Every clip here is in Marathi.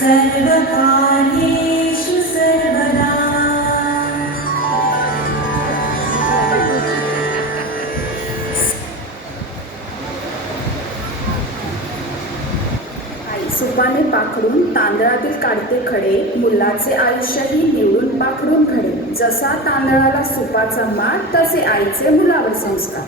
सर्वकार्येषु सर्वदा। सुपाने पाखडून तांदळातील काढते खडे, मुलाचे आयुष्यही निवडून पाखडून घडे. जसा तांदळाला सुपाचा मान, तसे आईचे मुलावर संस्कार.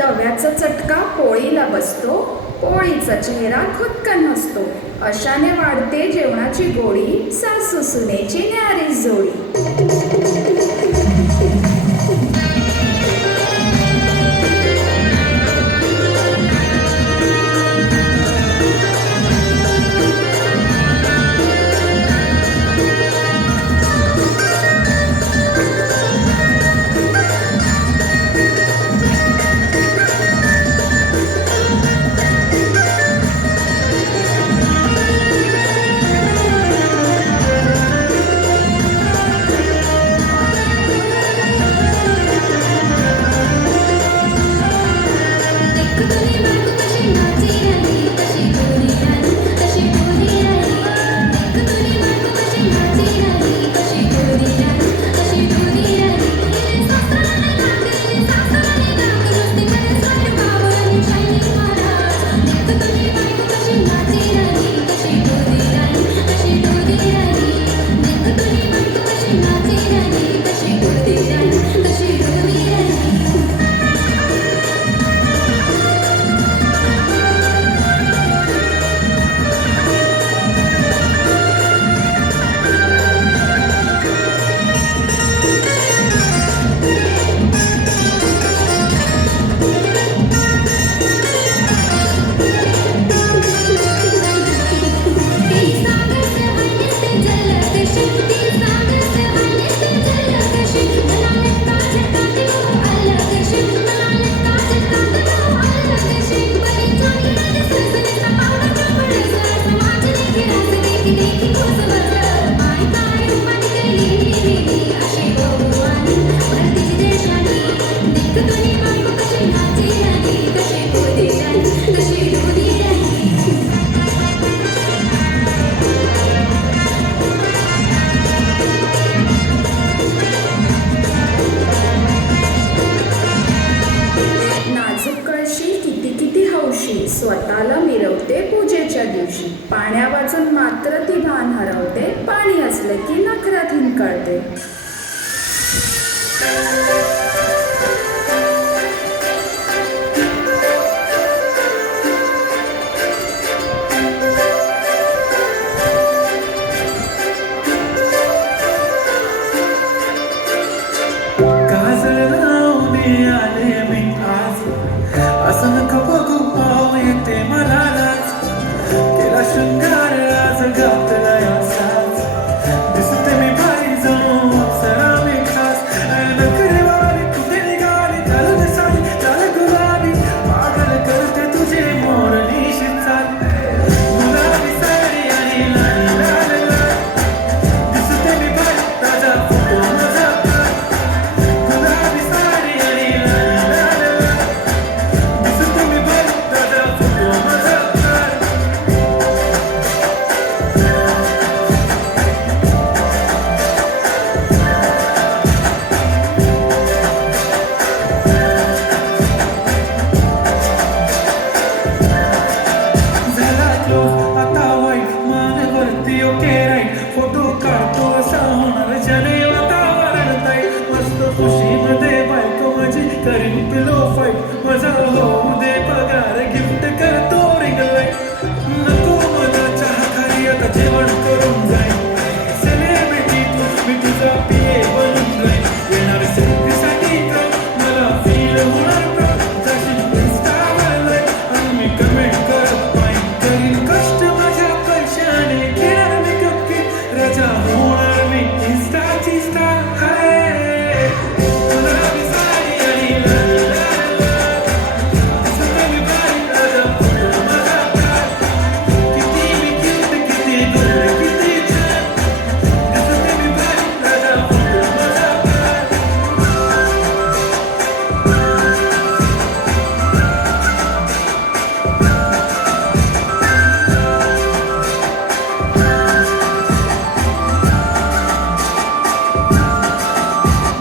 तव्याचा चटका पोळीला बसतो, पोळीचा चेहरा खुदकन हसतो. अशाने वाढते जेवणाची गोडी, सासू सुनेची न्यारी जोडी. पाण्यावाचून मात्र ती भान हरवते, पाणी असले की नखऱ्यात हिंकळते. काजळ लावणे आले मी आज, असं नका बघू पाव येते मला लाज. केला शृंगार आज घातला या साज, दिसते मी भारी जाऊन अप्सरा मी खास. नखरे वाली कुठे निघाली, झालं साडी झालं गुलाबी, पागल करते तुझे मोरनीशी चाल. गुलाबी साडी आणि लाली लाल लाल, दिसते मी भारी ताजा फोटो माझा. गुलाबी साडी आणि लाली लाल लाल, दिसते मी भारी ताजा फोटो माझा. झाला क्लोज आता वाईट, मानवरती ओके राईट, फोटो काढतो असा होणार जने वातावरण ताईट. मस्त खुशीमध्ये बायको माझी करीन पिलो फाईट, मजा होऊ दे पगार गिफ्ट करतो रिंग लाईट. नको मला चहा खाली आता जेवण करून जाईन, सेलिब्रिटी तू मी तुझा पिये बनून जाईन. येणार सेल्फीसाठी का मला फील होणार का, जाशील इंस्टावर लाईक आणि मी कमेंट करत पाहिजे. करीन कष्ट माझ्या पैशाने, घेणार मेकअप किट, राजा होणार मी इंस्टाची स्टार. हाय गुलाबी साडी आणि लाल लाल लाल, दिसते मी भारी ताजा फोटो माझा काढ. किती मी क्यूट किती गोड किती छान, दिसते मी भारी ताजा फोटो माझा काढ.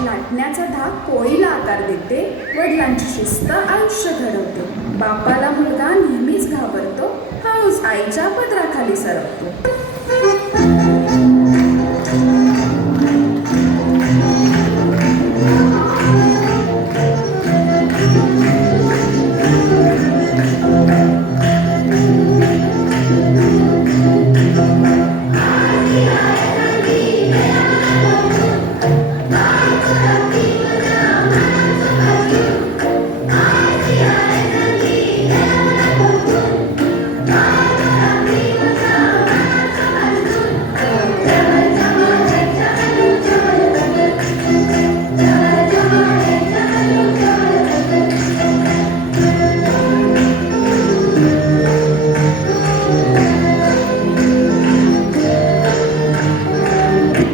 लाटण्याचा धाक पोळीला आकार देते, वडिलांची शिस्त आयुष्य घडवते. बापाला मुलगा नेहमीच घाबरतो, हळूच आईच्या पदराखाली सरकतो.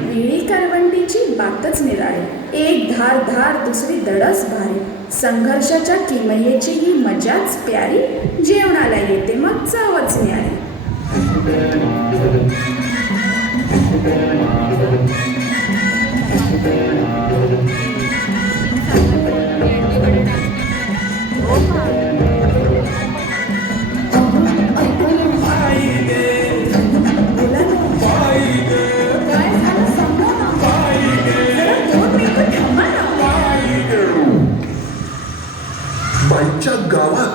वेळी करवंटीची बातच निराळी, एक धार धार दुसरी दडस भारी. संघर्षाच्या किमयेची ही मजाच प्यारी, जेवणाला येते मग चवच न्यारी. बोला ना, काय झालं सांगा ना. जरा 2 मिनिटं थांबा ना. बाईच्या गावात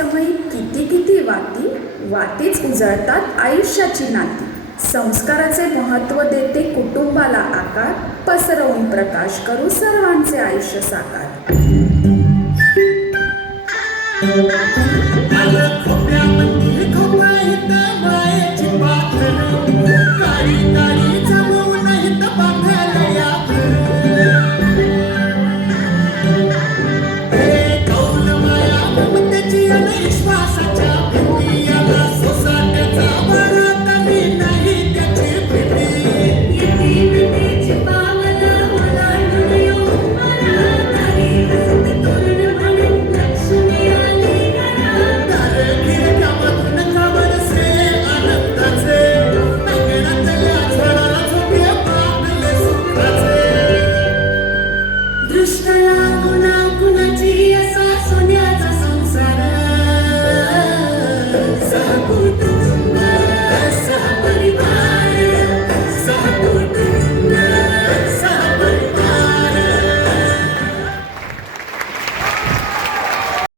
समयी किती किती वाती, वातीच उजळतात आयुष्याची नाती. संस्काराचे महत्त्व देते कुटुंबाला आकार, पसरवून प्रकाश करू सर्वांचे आयुष्य साकार.